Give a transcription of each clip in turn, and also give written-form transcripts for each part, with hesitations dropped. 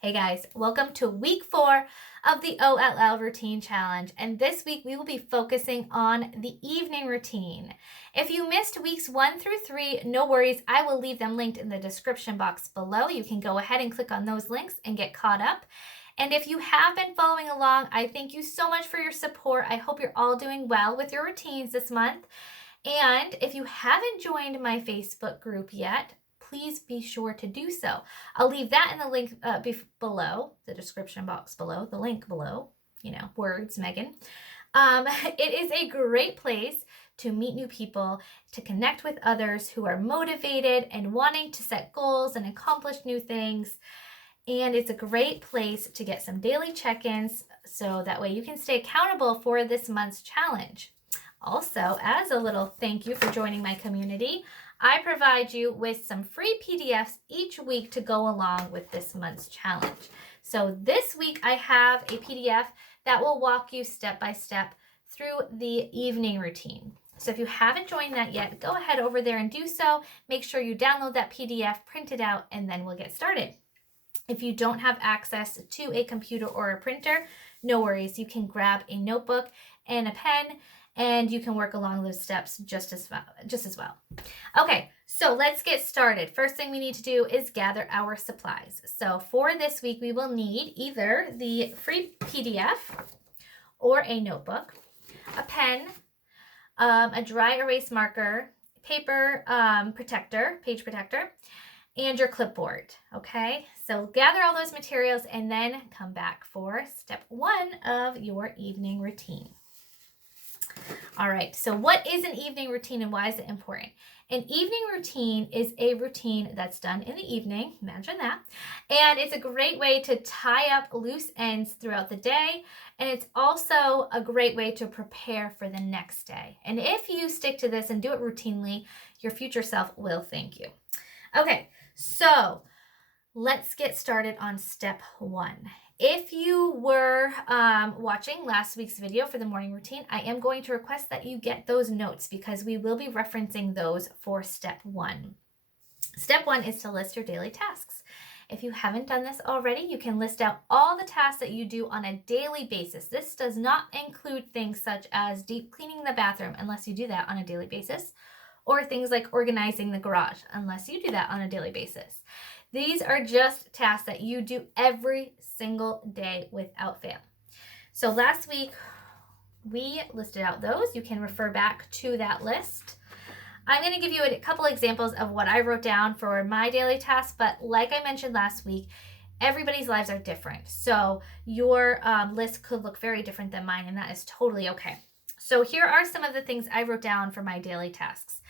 Hey guys, welcome to week 4 of the OLL routine challenge. And this week we will be focusing on the evening routine. If you missed weeks 1 through 3, no worries. I will leave them linked in the description box below. You can go ahead and click on those links and get caught up. And if you have been following along, I thank you so much for your support. I hope you're all doing well with your routines this month. And if you haven't joined my Facebook group yet, please be sure to do so. I'll leave that in the link below, the description box below, the link below, words, Megan. It is a great place to meet new people, to connect with others who are motivated and wanting to set goals and accomplish new things. And it's a great place to get some daily check-ins so that way you can stay accountable for this month's challenge. Also, as a little thank you for joining my community, I provide you with some free PDFs each week to go along with this month's challenge. So this week I have a PDF that will walk you step by step through the evening routine. So if you haven't joined that yet, go ahead over there and do so. Make sure you download that PDF, print it out, and then we'll get started. If you don't have access to a computer or a printer, no worries. You can grab a notebook and a pen, and you can work along those steps just as well. Okay, so let's get started. First thing we need to do is gather our supplies. So for this week, we will need either the free PDF or a notebook, a pen, a dry erase marker, paper page protector, and your clipboard, okay? So gather all those materials and then come back for step 1 of your evening routine. All right, so what is an evening routine and why is it important? An evening routine is a routine that's done in the evening, imagine that, and it's a great way to tie up loose ends throughout the day, and it's also a great way to prepare for the next day. And if you stick to this and do it routinely, your future self will thank you. Okay, so let's get started on step 1. If you were watching last week's video for the morning routine, I am going to request that you get those notes because we will be referencing those for step 1. Step 1 is to list your daily tasks. If you haven't done this already, you can list out all the tasks that you do on a daily basis. This does not include things such as deep cleaning the bathroom unless you do that on a daily basis, or things like organizing the garage unless you do that on a daily basis. These are just tasks that you do every single day without fail. So last week, we listed out those. You can refer back to that list. I'm going to give you a couple examples of what I wrote down for my daily tasks, but like I mentioned last week, everybody's lives are different. So your list could look very different than mine, and that is totally okay. So here are some of the things I wrote down for my daily tasks.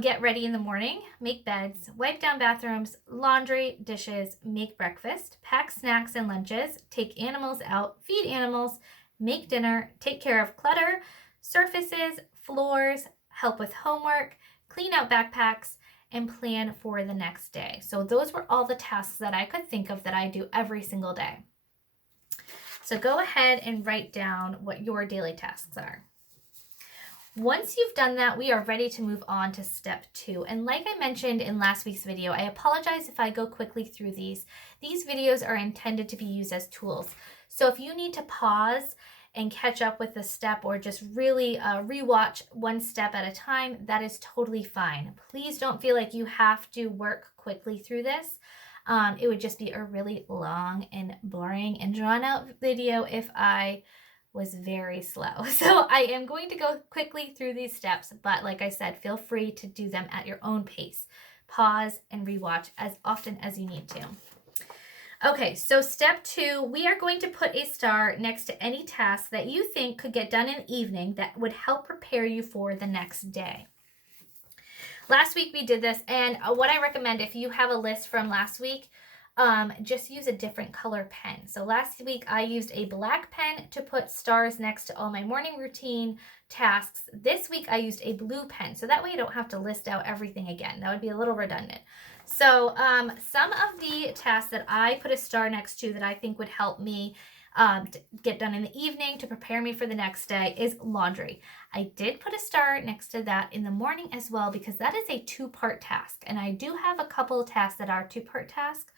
Get ready in the morning, make beds, wipe down bathrooms, laundry, dishes, make breakfast, pack snacks and lunches, take animals out, feed animals, make dinner, take care of clutter, surfaces, floors, help with homework, clean out backpacks, and plan for the next day. So those were all the tasks that I could think of that I do every single day. So go ahead and write down what your daily tasks are. Once you've done that, we are ready to move on to step 2. And like I mentioned in last week's video, I apologize if I go quickly through these. These videos are intended to be used as tools. So if you need to pause and catch up with the step or just really rewatch one step at a time, that is totally fine. Please don't feel like you have to work quickly through this. It would just be a really long and boring and drawn out video if I was very slow. So I am going to go quickly through these steps, but like I said, feel free to do them at your own pace. Pause and rewatch as often as you need to. Okay, so step 2, we are going to put a star next to any task that you think could get done in the evening that would help prepare you for the next day. Last week we did this, and what I recommend if you have a list from last week, just use a different color pen. So last week I used a black pen to put stars next to all my morning routine tasks. This week I used a blue pen, so that way you don't have to list out everything again. That would be a little redundant. So some of the tasks that I put a star next to that I think would help me to get done in the evening to prepare me for the next day is laundry. I did put a star next to that in the morning as well because that is a 2-part task, and I do have a couple of tasks that are 2-part tasks.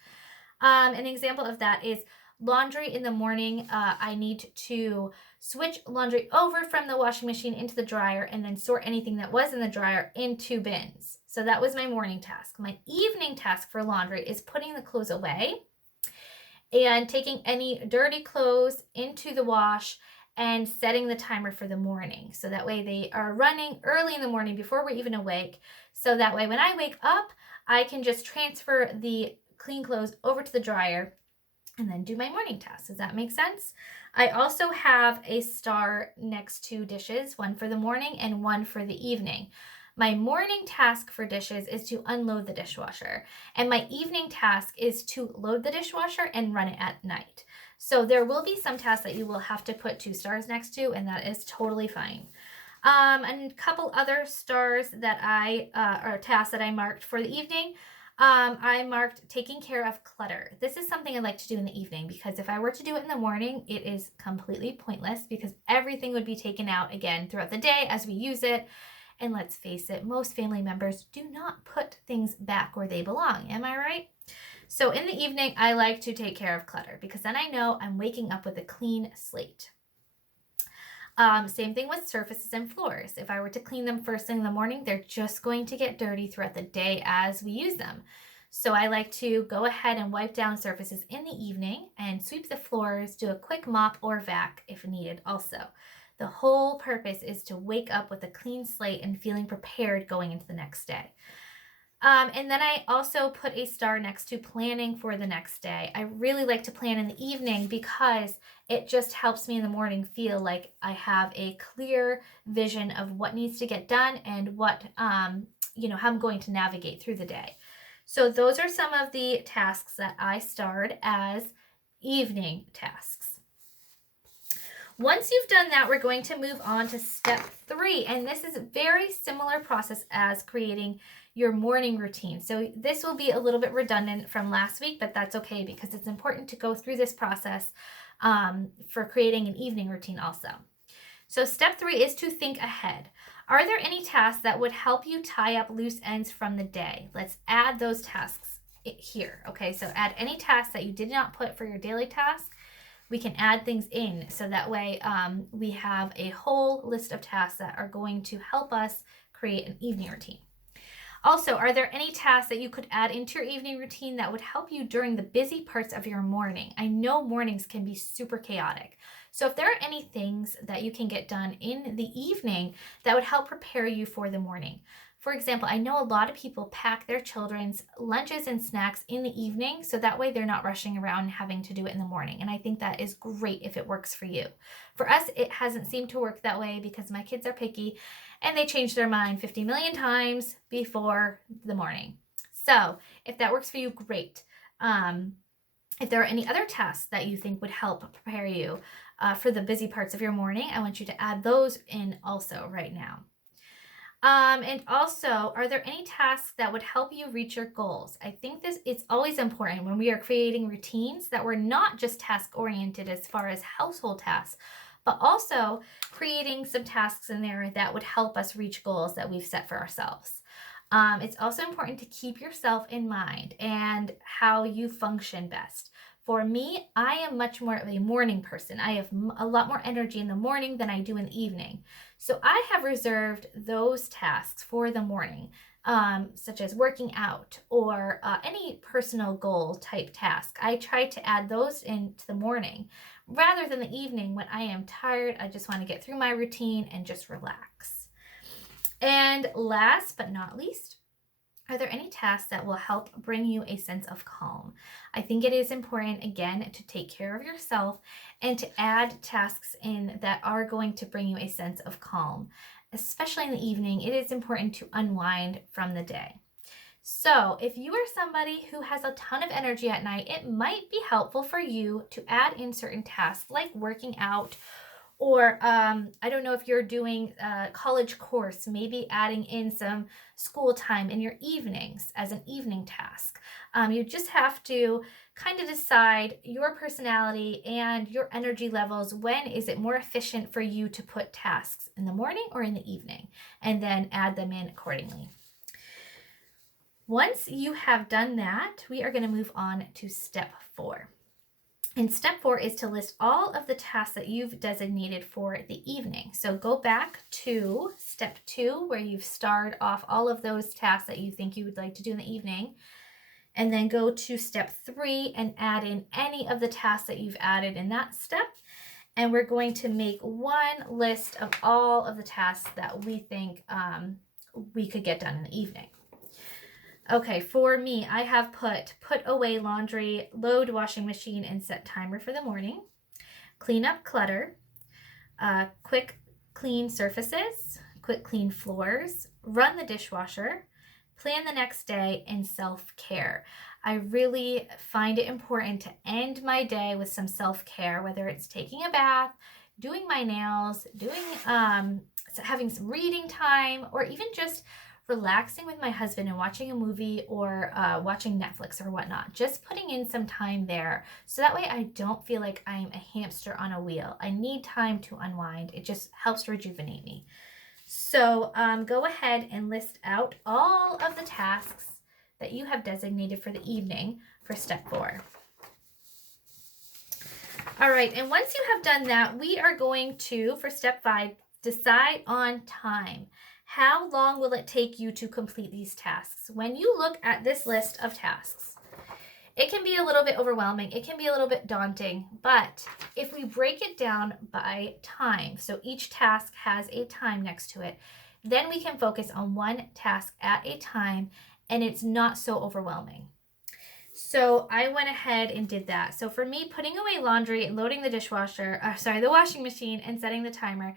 An example of that is laundry in the morning. I need to switch laundry over from the washing machine into the dryer and then sort anything that was in the dryer into bins. So that was my morning task. My evening task for laundry is putting the clothes away and taking any dirty clothes into the wash and setting the timer for the morning. So that way they are running early in the morning before we're even awake. So that way when I wake up, I can just transfer the clean clothes over to the dryer and then do my morning tasks. Does that make sense? I also have a star next to dishes, one for the morning and one for the evening. My morning task for dishes is to unload the dishwasher, and my evening task is to load the dishwasher and run it at night. So there will be some tasks that you will have to put 2 stars next to, and that is totally fine. And a couple other stars that or tasks that I marked for the evening. I marked taking care of clutter. This is something I like to do in the evening because if I were to do it in the morning, it is completely pointless because everything would be taken out again throughout the day as we use it. And let's face it, most family members do not put things back where they belong. Am I right? So in the evening, I like to take care of clutter because then I know I'm waking up with a clean slate. Same thing with surfaces and floors. If I were to clean them first thing in the morning, they're just going to get dirty throughout the day as we use them. So I like to go ahead and wipe down surfaces in the evening and sweep the floors, do a quick mop or vac if needed also. The whole purpose is to wake up with a clean slate and feeling prepared going into the next day. And then I also put a star next to planning for the next day. I really like to plan in the evening because it just helps me in the morning feel like I have a clear vision of what needs to get done and what, how I'm going to navigate through the day. So those are some of the tasks that I starred as evening tasks. Once you've done that, we're going to move on to step 3. And this is a very similar process as creating your morning routine. So this will be a little bit redundant from last week, but that's okay because it's important to go through this process for creating an evening routine also. So step 3 is to think ahead. Are there any tasks that would help you tie up loose ends from the day? Let's add those tasks here. Okay, so add any tasks that you did not put for your daily task. We can add things in so that way we have a whole list of tasks that are going to help us create an evening routine. Also, are there any tasks that you could add into your evening routine that would help you during the busy parts of your morning? I know mornings can be super chaotic. So if there are any things that you can get done in the evening that would help prepare you for the morning. For example, I know a lot of people pack their children's lunches and snacks in the evening, so that way they're not rushing around and having to do it in the morning. And I think that is great if it works for you. For us, it hasn't seemed to work that way because my kids are picky and they change their mind 50 million times before the morning. So if that works for you, great. If there are any other tasks that you think would help prepare you for the busy parts of your morning, I want you to add those in also right now. And also, are there any tasks that would help you reach your goals? I think it's always important when we are creating routines that we're not just task oriented as far as household tasks, but also creating some tasks in there that would help us reach goals that we've set for ourselves. It's also important to keep yourself in mind and how you function best. For me, I am much more of a morning person. I have a lot more energy in the morning than I do in the evening. So I have reserved those tasks for the morning, such as working out or any personal goal type task. I try to add those into the morning rather than the evening when I am tired. I just want to get through my routine and just relax. And last but not least, are there any tasks that will help bring you a sense of calm? I think it is important, again, to take care of yourself and to add tasks in that are going to bring you a sense of calm. Especially in the evening, it is important to unwind from the day. So if you are somebody who has a ton of energy at night, it might be helpful for you to add in certain tasks like working out. Or I don't know if you're doing a college course, maybe adding in some school time in your evenings as an evening task. You just have to kind of decide your personality and your energy levels. When is it more efficient for you to put tasks in the morning or in the evening? And then add them in accordingly. Once you have done that, we are going to move on to step 4. And step 4 is to list all of the tasks that you've designated for the evening. So go back to step 2, where you've starred off all of those tasks that you think you would like to do in the evening. And then go to step 3 and add in any of the tasks that you've added in that step. And we're going to make one list of all of the tasks that we think we could get done in the evening. Okay, for me, I have put away laundry, load washing machine, and set timer for the morning. Clean up clutter, quick clean surfaces, quick clean floors, run the dishwasher, plan the next day, and self-care. I really find it important to end my day with some self-care, whether it's taking a bath, doing my nails, having some reading time, or even just relaxing with my husband and watching a movie or watching Netflix or whatnot. Just putting in some time there so that way I don't feel like I'm a hamster on a wheel. I need time to unwind. It just helps rejuvenate me. So go ahead and list out all of the tasks that you have designated for the evening for step 4. All right, and once you have done that, we are going to, for step 5, decide on time. How long will it take you to complete these tasks? When you look at this list of tasks, it can be a little bit overwhelming. It can be a little bit daunting, but if we break it down by time, so each task has a time next to it, then we can focus on one task at a time, and it's not so overwhelming. So I went ahead and did that. So for me, putting away laundry and loading the the washing machine and setting the timer,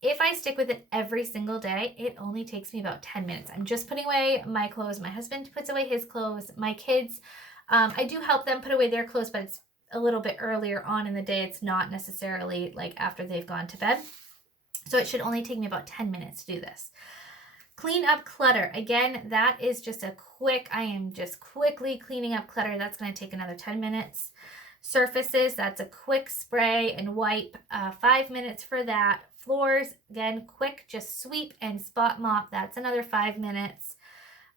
if I stick with it every single day, it only takes me about 10 minutes. I'm just putting away my clothes. My husband puts away his clothes. My kids, I do help them put away their clothes, but it's a little bit earlier on in the day. It's not necessarily like after they've gone to bed. So it should only take me about 10 minutes to do this. Clean up clutter. Again, that is just I am just quickly cleaning up clutter. That's going to take another 10 minutes. Surfaces, that's a quick spray and wipe, 5 minutes for that. Floors, again, quick, just sweep and spot mop. That's another 5 minutes.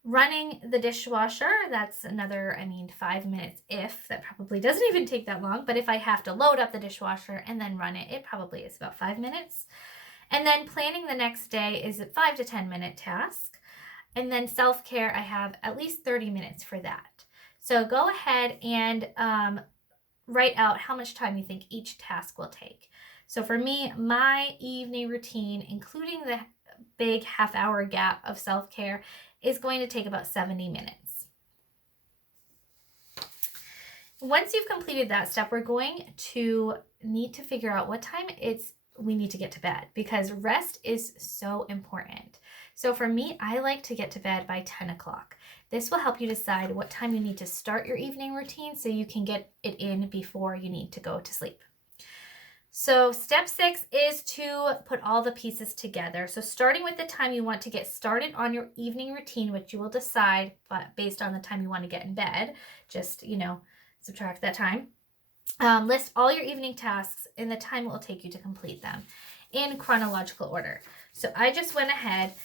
Running the dishwasher, that's another, 5 minutes if. That probably doesn't even take that long, but if I have to load up the dishwasher and then run it, it probably is about 5 minutes. And then planning the next day is a 5 to 10 minute task. And then self-care, I have at least 30 minutes for that. So go ahead and write out how much time you think each task will take. So for me, my evening routine, including the big half-hour gap of self-care, is going to take about 70 minutes. Once you've completed that step, we're going to need to figure out what time we need to get to bed, because rest is so important. So for me, I like to get to bed by 10 o'clock. This will help you decide what time you need to start your evening routine so you can get it in before you need to go to sleep. So step 6 is to put all the pieces together. So starting with the time you want to get started on your evening routine, which you will decide but based on the time you want to get in bed, just, subtract that time. List all your evening tasks and the time it will take you to complete them in chronological order. So I just went ahead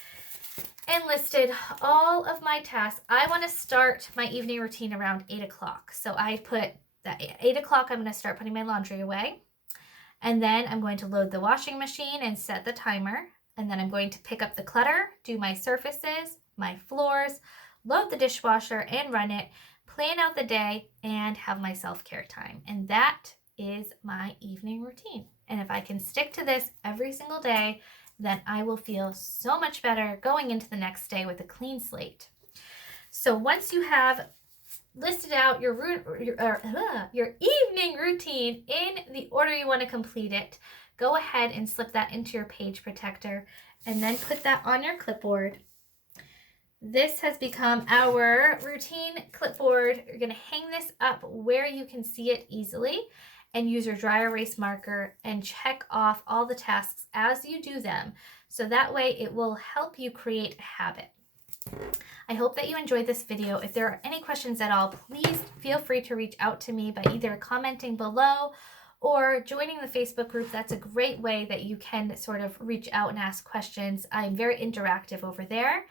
and listed all of my tasks. I want to start my evening routine around 8 o'clock. So I put that at 8 o'clock, I'm going to start putting my laundry away. And then I'm going to load the washing machine and set the timer. And then I'm going to pick up the clutter, do my surfaces, my floors, load the dishwasher and run it, plan out the day, and have my self-care time. And that is my evening routine. And if I can stick to this every single day, then I will feel so much better going into the next day with a clean slate. So once you have listed out your evening routine in the order you want to complete it, go ahead and slip that into your page protector and then put that on your clipboard. This has become our routine clipboard. You're going to hang this up where you can see it easily and use your dry erase marker and check off all the tasks as you do them. So that way it will help you create a habit. I hope that you enjoyed this video. If there are any questions at all, please feel free to reach out to me by either commenting below or joining the Facebook group. That's a great way that you can sort of reach out and ask questions. I'm very interactive over there.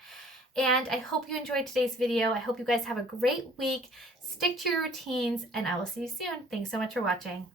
And I hope you enjoyed today's video. I hope you guys have a great week. Stick to your routines, and I will see you soon. Thanks so much for watching.